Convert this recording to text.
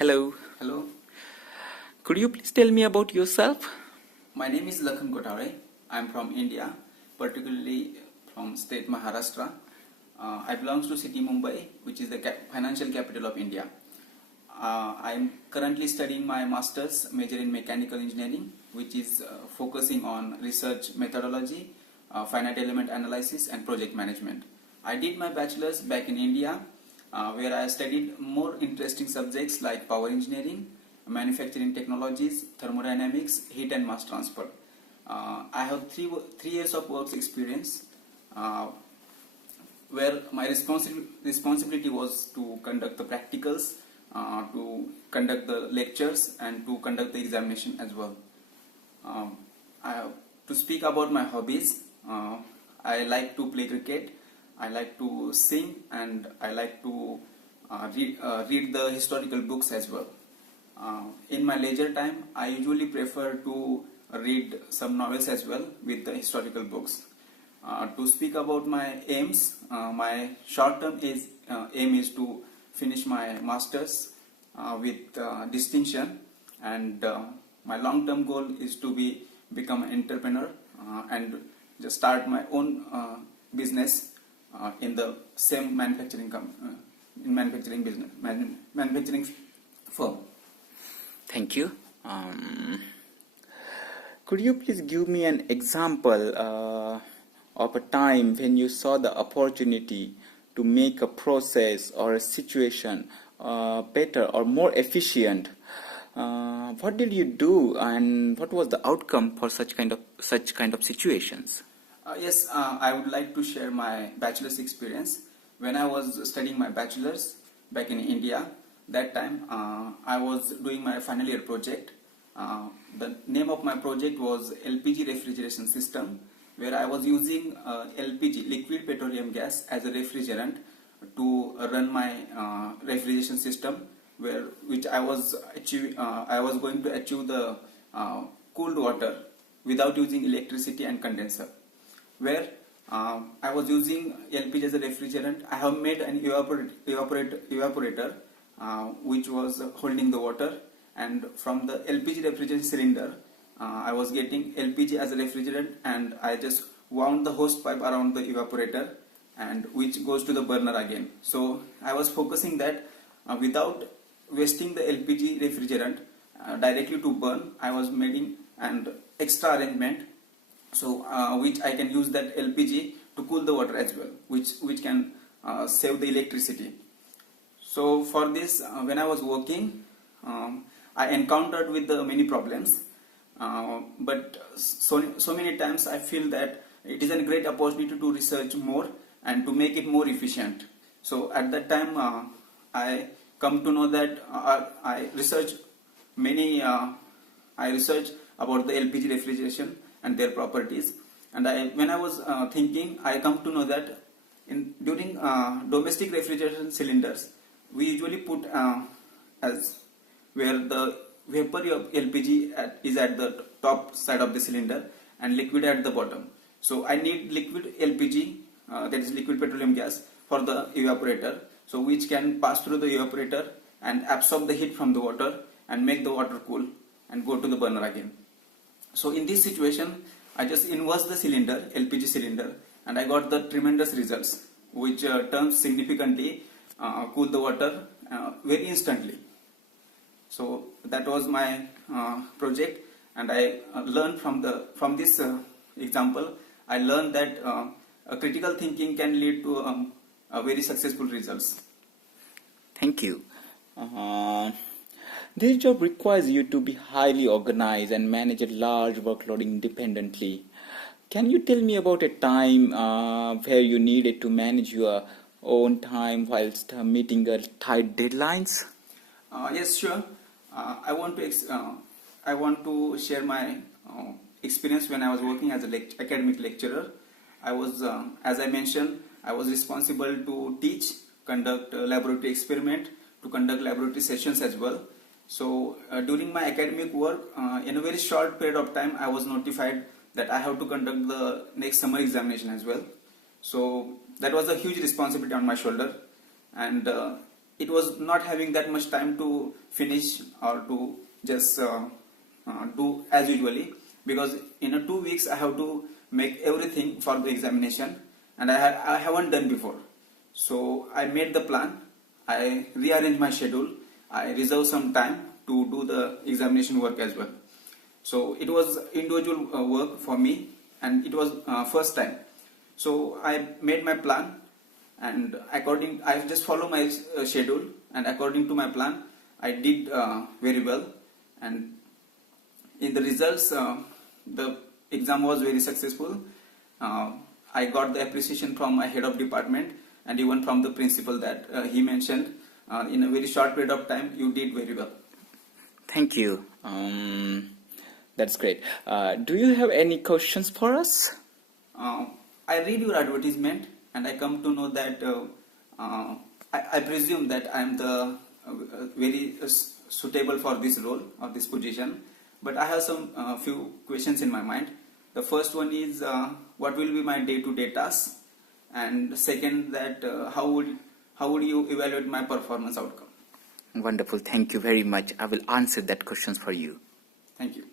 Hello. Hello, Could you please tell me about yourself? my name is Lakhan Kothawale. I am from India, particularly from state Maharashtra. I belong to city Mumbai, which is the financial capital of India. I am currently studying my master's major in mechanical engineering, which is focusing on research methodology, finite element analysis, and project management. I did my bachelor's back in India, where I studied more interesting subjects like power engineering, manufacturing technologies, thermodynamics, heat and mass transfer. I have three years of work experience, where my responsibility was to conduct the practicals, to conduct the lectures, and to conduct the examination as well. To speak about my hobbies, I like to play cricket, I like to sing, and I like to read the historical books as well. In my leisure time, I usually prefer to read some novels as well with the historical books. To speak about my aims, my short-term aim is to finish my masters with distinction, and my long-term goal is to become an entrepreneur and just start my own business in the same manufacturing manufacturing firm. Thank you. Could you please give me an example of a time when you saw the opportunity to make a process or a situation better or more efficient? What did you do, and what was the outcome for such kind of situations? Yes, I would like to share my bachelor's experience. When I was studying my bachelor's back in India, that time I was doing my final year project. The name of my project was LPG refrigeration system, where I was using LPG, liquid petroleum gas, as a refrigerant to run my refrigeration system, which I was going to achieve the cooled water without using electricity and condenser. Where I was using LPG as a refrigerant, I have made an evaporator which was holding the water, and from the LPG refrigerant cylinder I was getting LPG as a refrigerant, and I just wound the hose pipe around the evaporator, and which goes to the burner again. So I was focusing that without wasting the LPG refrigerant directly to burn, I was making an extra arrangement, so which I can use that LPG to cool the water as well, which can save the electricity. So for this, when I was working, I encountered with the many problems, but so many times I feel that it is a great opportunity to research more and to make it more efficient. So at that time, I come to know that I research about the LPG refrigeration and their properties, and when I was thinking, I come to know that during domestic refrigeration cylinders, we usually put as where the vapor of LPG is at the top side of the cylinder and liquid at the bottom. So I need liquid LPG, that is liquid petroleum gas, for the evaporator, so which can pass through the evaporator and absorb the heat from the water and make the water cool and go to the burner again. So in this situation, I just inverse the cylinder, LPG cylinder, and I got the tremendous results, which turns significantly cool the water very instantly. So that was my project, and I learned from this example. I learned that a critical thinking can lead to a very successful results. Thank you. This job requires you to be highly organized and manage a large workload independently. Can you tell me about a time where you needed to manage your own time whilst meeting tight deadlines? Yes, sure. I want to share my experience when I was working as an academic lecturer. I was, as I mentioned, I was responsible to teach, conduct laboratory experiment, to conduct laboratory sessions as well. So during my academic work, in a very short period of time, I was notified that I have to conduct the next summer examination as well. So that was a huge responsibility on my shoulder, and it was not having that much time to finish or to just do as usually, because in a 2 weeks I have to make everything for the examination, and I haven't done before. So I made the plan, I rearranged my schedule, I reserved some time to do the examination work as well. So it was individual work for me, and it was first time. So I made my plan, and I just follow my schedule, and according to my plan I did very well, and in the results the exam was very successful. I got the appreciation from my head of department and even from the principal, that he mentioned in a very short period of time you did very well. Thank you. That's great. Do you have any questions for us? I read your advertisement and I come to know that I presume that I am the very suitable for this role or this position, but I have some few questions in my mind. The first one is what will be my day-to-day tasks, and second, that how would you evaluate my performance outcome? Wonderful. Thank you very much. I will answer that questions for you. Thank you.